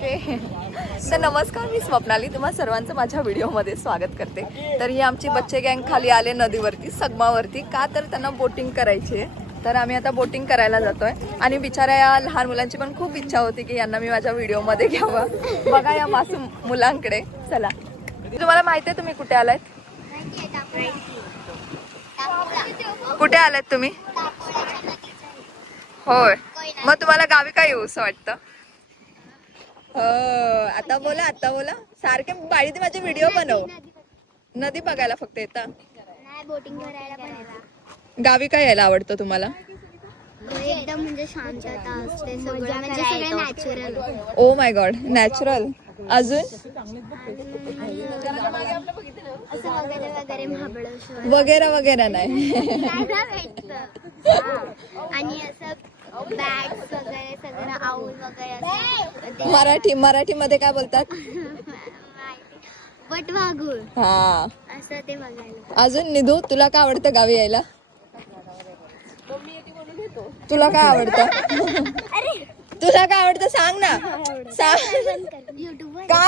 तर नमस्कार, मी स्वप्नाली, तुम्हा सर्वांचं माझ्या व्हिडिओमध्ये स्वागत करते. तर ही आमची बच्चे गँग खाली आले नदीवरती, सगमावरती, का तर त्यांना बोटिंग करायची आहे. तर आम्ही आता बोटिंग करायला जातोय आणि बिचाऱ्या या लहान मुलांची पण खूप इच्छा होती की यांना मी माझ्या व्हिडिओमध्ये घ्यावं. बघा या मासूम मुलांकडे. चला, तुम्हाला माहिती आहे तुम्ही कुठे आलात? कुठे आलात तुम्ही? होय, मग तुम्हाला गावी काय येऊ असं वाटतं? आता बोला, आता बोला. सारखे बाळीत माझे व्हिडिओ बनव. नदी बघायला फक्त येतं? बोटिंग करायला पण येतं. गावी काय यायला आवडतं तुम्हाला? एकदम म्हणजे शांतता असते, सगळं म्हणजे सगळं natural. Oh my God, natural. अजून असं वगैरे वगैरे महाबळेश्वर वगैरे वगैरे नाही. आणि असं बॅग्स वगैरे सगळं आऊल वगैरे. मराठीमध्ये काय बोलतात? वटवाघूळ. हा, असं ते बघायला. अजून निधू, तुला काय आवडतं गावी यायला? तुला काय आवडतं? तुला काय आवडतं सांग ना, सांग. का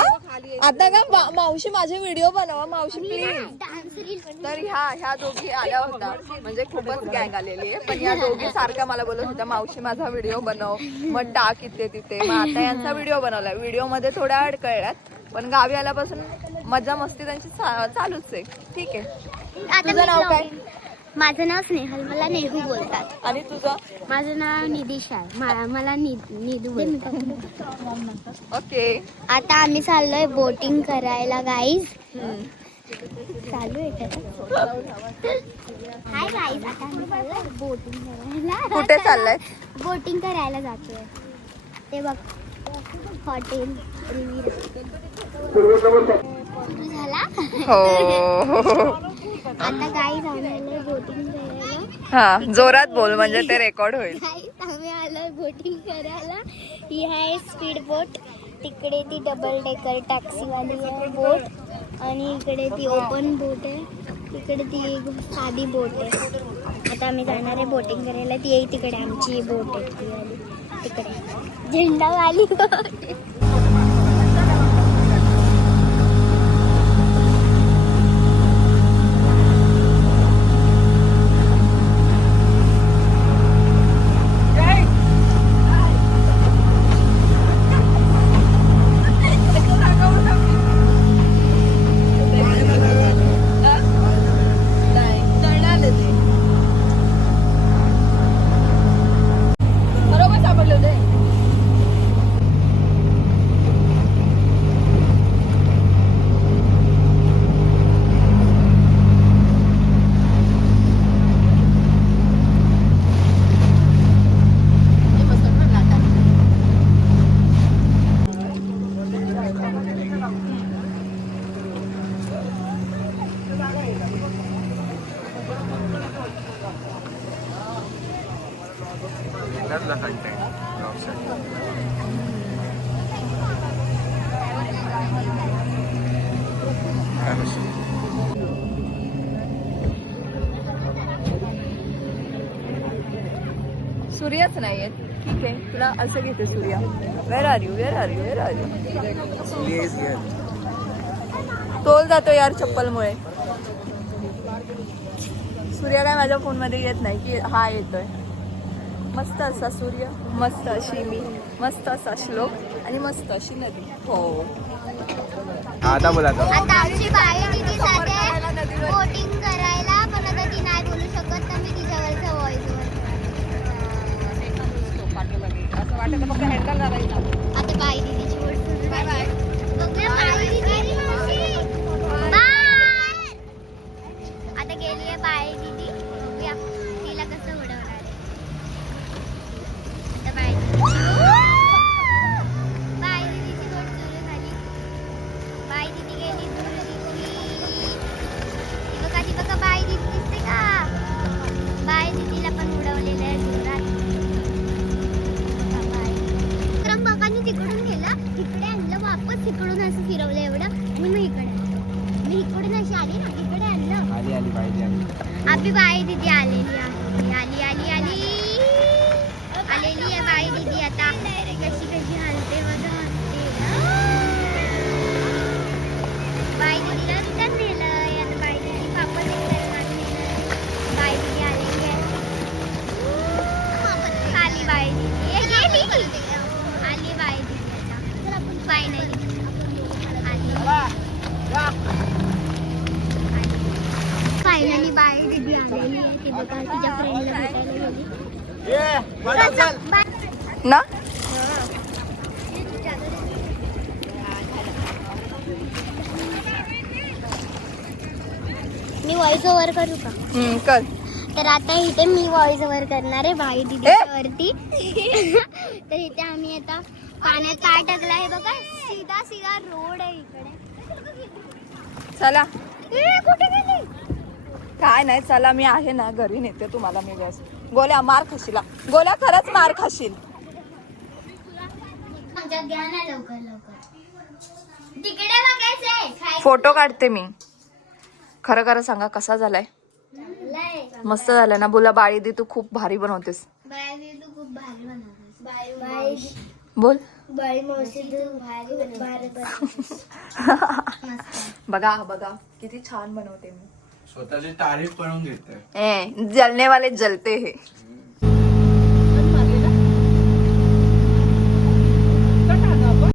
आता का मावशी माझे व्हिडिओ बनवा मावशी प्लीज. तर ह्या दोघी आल्या होत्या, म्हणजे खूपच गँग आलेली आहे, पण या दोघी सारख्या मला बोलत होत्या मावशी माझा व्हिडिओ बनव, मग टाक इथे तिथे. मग आता यांचा व्हिडिओ बनवलाय. व्हिडिओ मध्ये थोड्या अडकळल्यात, पण गावी आल्यापासून मजा मस्ती त्यांची चालूच आहे. ठीक आहे. तुझं नाव काय? माझं नाव स्नेहल, मला नेहू बोलतात. आणि तुझं? माझं नाव निदिशा आहे, मला निधू बोलतात. ओके. आता आम्ही चाललोय बोटिंग करायला गाईज. चालू आहे हाय गाईज, आता आम्ही चाललोय बोटिंग करायला. कुठे चाललाय? बोटिंग करायला जातोय. ते बघ, हॉटेल झाला. हो. आता गाईज आम्ही आलोय बोटिंग करायला. हा, जोरात बोल म्हणजे ते रेकॉर्ड होईल. आम्ही आलोय बोटिंग करायला. ही आहे स्पीड बोट, तिकडे ती डबल डेकर टॅक्सीवाली आहे बोट, आणि इकडे ती ओपन बोट आहे, तिकडे ती साधी बोट आहे. आता आम्ही जाणार आहे बोटिंग करायला. ती आहे तिकडे आमची बोट आहे, ती वाली तिकडे झेंडावाली बोट. सूर्याच नाहीये. ठीक आहे, तुला असं घेते Surya. Where are you, where are you, where are you. तोल जातो यार चप्पलमुळे. सूर्या काय माझ्या फोन मध्ये येत नाही की हा येतोय. मस्त असा सूर्य, मस्त अशी मी, मस्त असा श्लोक आणि मस्त अशी नदी. हो. आता बोला. आता आमची बाई तिथे जाते बोटिंग करायला, पण आता ती नाही बोलू शकत, तर मी तिच्यावरचा व्हॉइस असं वाटतं फक्त हँडल करायचं. आता बाई दीदीची बोट सुरू. Bye bye. आता गेली आहे बाई दीदी. बघूया तिला कसं उडवणार आहे. आता बाई दीदीची बोट सुरू झाली. बाई दीदी गेली दूर दीदी. ती बघा बाई दीदी दिसते का? बाई दीदीला पण उडवलेलं आहे जोरात. बघानी तिकडून गेला, तिकडे आणलं वापस, तिकडून असं फिरवलं एवढं, आणि मग मी इकडून अशी आली ना, इकडे आणलं. आपली बाई दीदी आलेली आहे. आलेली आहे बाई दीदी. आता कशी हलते बघा. ना मी व्हॉइस ओव्हर करू का? कर. तर आता इथे मी व्हॉइस ओव्हर करणार आहे भाई दीदीच्या वरती. तर इथे आम्ही आता पाण्यात पाय टाकला आहे बघा, सीधा सीधा रोड आहे इकडे. चला कुठे गेली? काय नाही, चला मी आहे ना घरी नेते तुम्हाला मी बस. गोल्या मार खाशीला, गोल्या खरंच मार खाशील. घ्या ना लवकर लवकर, तिकडे बघायचंय. फोटो काढते मी. खरं खरं सांगा कसा झालाय? मस्त झाला ना. बोला बाळी दी तू खूप भारी बनवतेस. बाई तू खूप भारी बनवतेस. बाई बोल. बाई मावशी तू भारी बनवतेस. बघा बघा किती छान बनवते मी. स्वतःची तारीफ करून घेते. जलने वाले जलते हे.